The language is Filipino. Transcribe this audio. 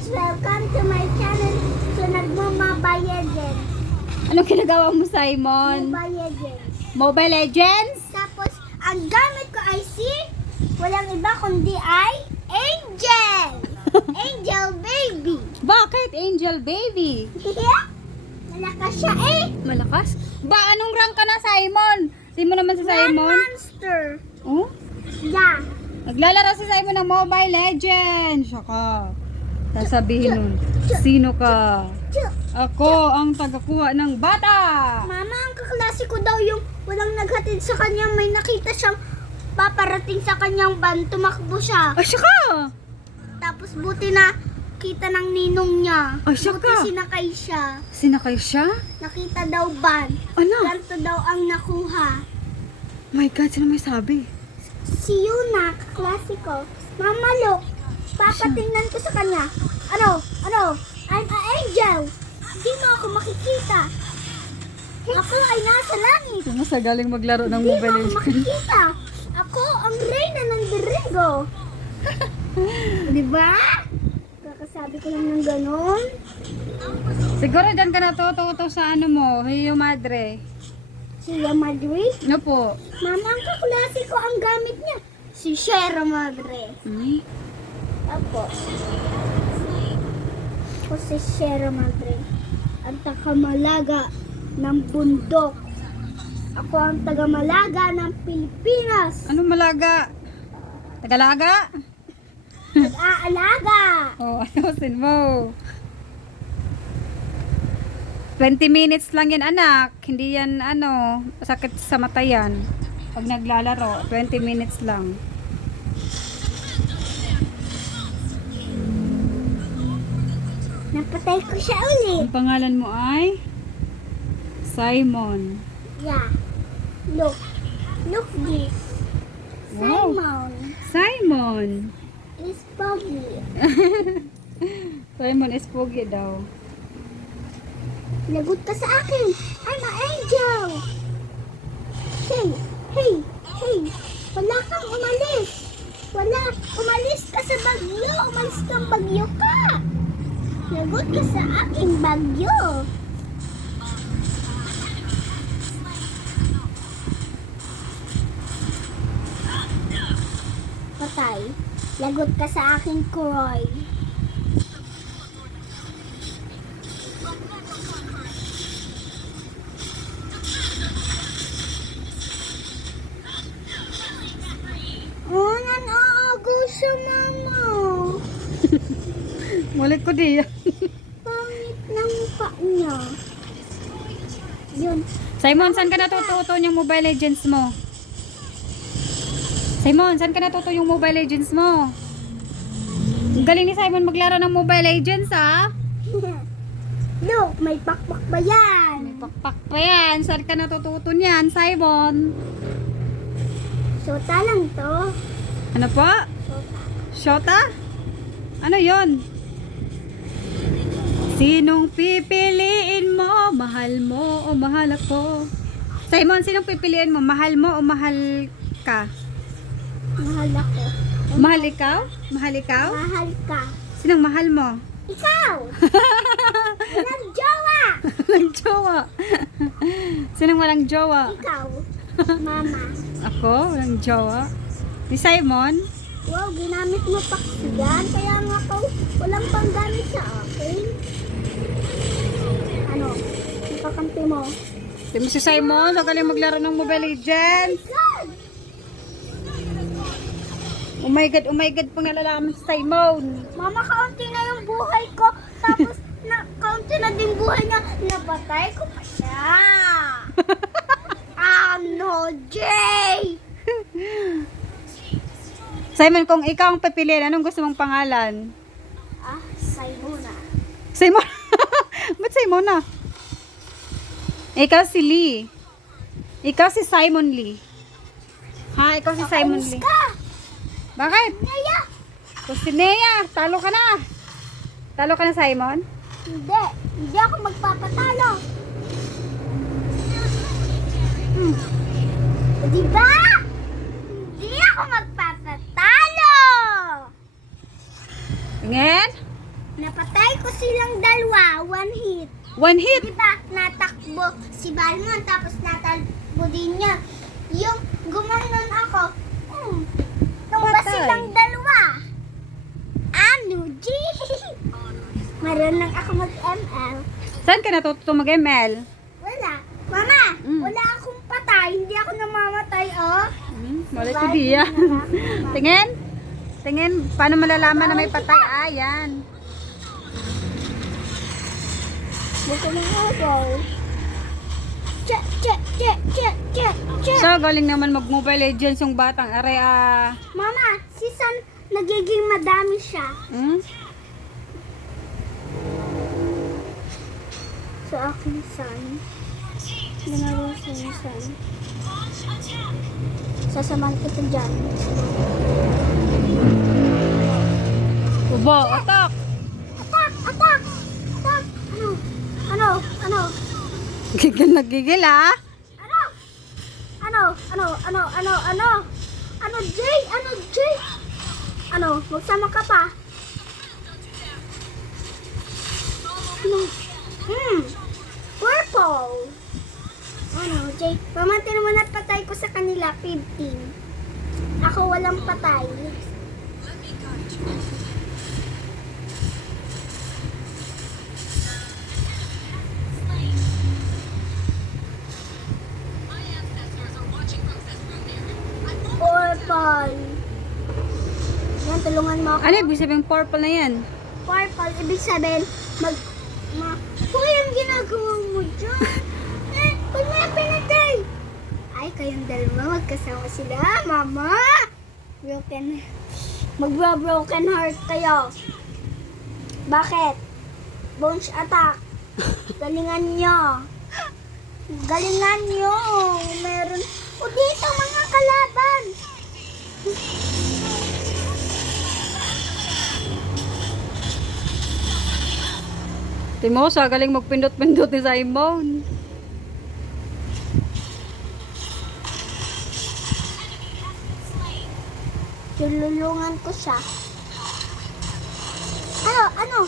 guys, welcome to my channel. So nagmamobile legends. Anong ginagawa mo, Simon? Mobile legends. Mobile Legends? Tapos, ang gamit ko ay walang iba kundi ay Angel. Angel baby. Bakit Angel Baby? Malakas siya eh. Malakas? Ba, anong rank ka na, Simon? Di mo naman si One Simon? monster. Oh? Yeah. Naglalaro si Simon ng Mobile Legends. Saka, sasabihin nun, sino ka? Ako ang tagakuha ng bata. Mama, ang kaklase ko daw yung walang naghatid sa kanya. May nakita siyang paparating sa kanyang van. Tumakbo siya. Ay, saka! Tapos buti na kita ng ninong niya. Ay, siya Buti ka. sinakay siya. Sinakay siya? Nakita daw van. Ano? Ganto daw ang nakuha. My God, sino may sabi? Si Yuna, kaklase ko. Mama, look. Papatingnan ko sa kanya. Ano? I'm an angel. Hindi mo ako makikita. Ako ay nasa langit. Sino sa galing maglaro ng Hindi mo Mobile ako Legends? makikita. Ako ang reyna ng Dirigo. Diba? Kakasabi ko lang ng ganon. Siguro dyan ka natututo sa ano mo, Hiyo Madre. Sierra Madre. Ano po? Mama, ang kaklase ko ang gamit niya. Si Sierra Madre. Ay, Ako. Ako si Sierra Madre. Ang tagamalaga ng bundok. Ako ang tagamalaga ng Pilipinas. anong malaga? Tagalaga? Nag-aalaga. Oh, ayusin mo. 20 minutes lang yan, anak. Hindi yan, sakit sa mata yan. Pag naglalaro, 20 minutes lang. Napatay ko siya ulit. Ang pangalan mo ay Simon. Yeah. Look. Look this. Wow. Simon Simon. is Poggy. Simon is pogi daw. Lagot ka sa akin. I'm an angel. Hey. Wala kang umalis. Umalis ka sa bagyo. Umalis kang bagyo ka. Lagot ka sa aking bagyo. Patay. Lagot ka sa aking Kroy. Oh, nanaago siya, mama. Mulit ko di. Pangit ng mukha niya. Yun. Simon, saan ka natututo yung Mobile Legends mo? Simon, saan ka natuto yung Mobile Legends mo? Ang galing ni Simon maglaro ng Mobile Legends, ah. Look, may pakpak ba yan? May pakpak pa yan. Saan ka natututo niyan, Simon? Sota lang to. Ano po? Sota. Shota? Ano yon? Sinong pipiliin mo? Mahal mo o mahal ako? Simon, sinong pipiliin mo? Mahal mo o mahal ka? Mahal ako. Mahal ikaw? Mahal ikaw? Mahal ka. Sinong mahal mo? Ikaw! Walang jowa! Walang jowa. Sinong walang jowa? Ikaw. Mama. Ako? Walang jowa? Si Simon? Wow, ginamit mo pa yan. Kaya nga ako, walang panggamit sa akin. Ano? Ikakampi mo. Di mo si Simon? Magaling maglaro ng Mobile Legends. God! Oh my God, pang nalalaman si Simon. Mama, kaunti na yung buhay ko. Tapos, kaunti na din buhay niya. Napatay ko pa siya. Ano, Jay? Simon, kung ikaw ang pipiliin, anong gusto mong pangalan? Saimuna. Simon? Ba't Simon na? Ikaw si Lee. Ikaw si Simon Lee. Ha? Ikaw si Simon Alis Lee. ka! Bakit? Naya! Ikaw si Nea. Talo ka na. Talo ka na, Simon? Hindi. Hindi ako magpapatalo. Diba? Hindi ako magpapatalo. Tingin? Napatay ko silang dalawa, one hit. One hit. Diba, natakbo si Balmon, tapos natalbo din niya. Yung gumanon ako, tumba Patay. silang dalawa. Ano, G? Marunong ako mag-ML. Saan ka natuto mag-ML? Wala. Mama, Mm. wala akong patay. Hindi ako namamatay, oh. Wala si Dia. Tingin. Tingin. Paano malalaman na may patay? Ah, yan. Buka ng agaw. Check, check, check, check, check, check. So, galing naman mag-Mobile Legends yung batang are. Mama, si San, nagiging madami siya. Sa aking San. Ginagawa siya ni San. Sasamahan kita dyan. Ubo, atak. Attack! Attack! Attack! Ano? Ano? Ano? Gigil na gigil, ah. Ano? Ano? Ano? Ano? Ano? Ano? Ano, Jay? Ano, Jay? Ano? Magsama ka pa? Ano? Purple! Ano, Jay? Pamantin mo na patay ko sa kanila, 15. Ako walang patay. Purple. Yan, tulungan mo ako. Ano ibig sabihin purple na yan? Purple, ibig sabihin, Hoy, ang ginagawa mo dyan? Huwag mo yung pinatay. Ay, kayong dalawa, magkasama sila, mama. Magba-broken heart kayo. Bakit? Bones attack. Galingan nyo. Galingan nyo. Meron. O dito, mga kalaban. Timosa, galing magpindot-pindot ni Simon. Tululungan ko siya. Ano?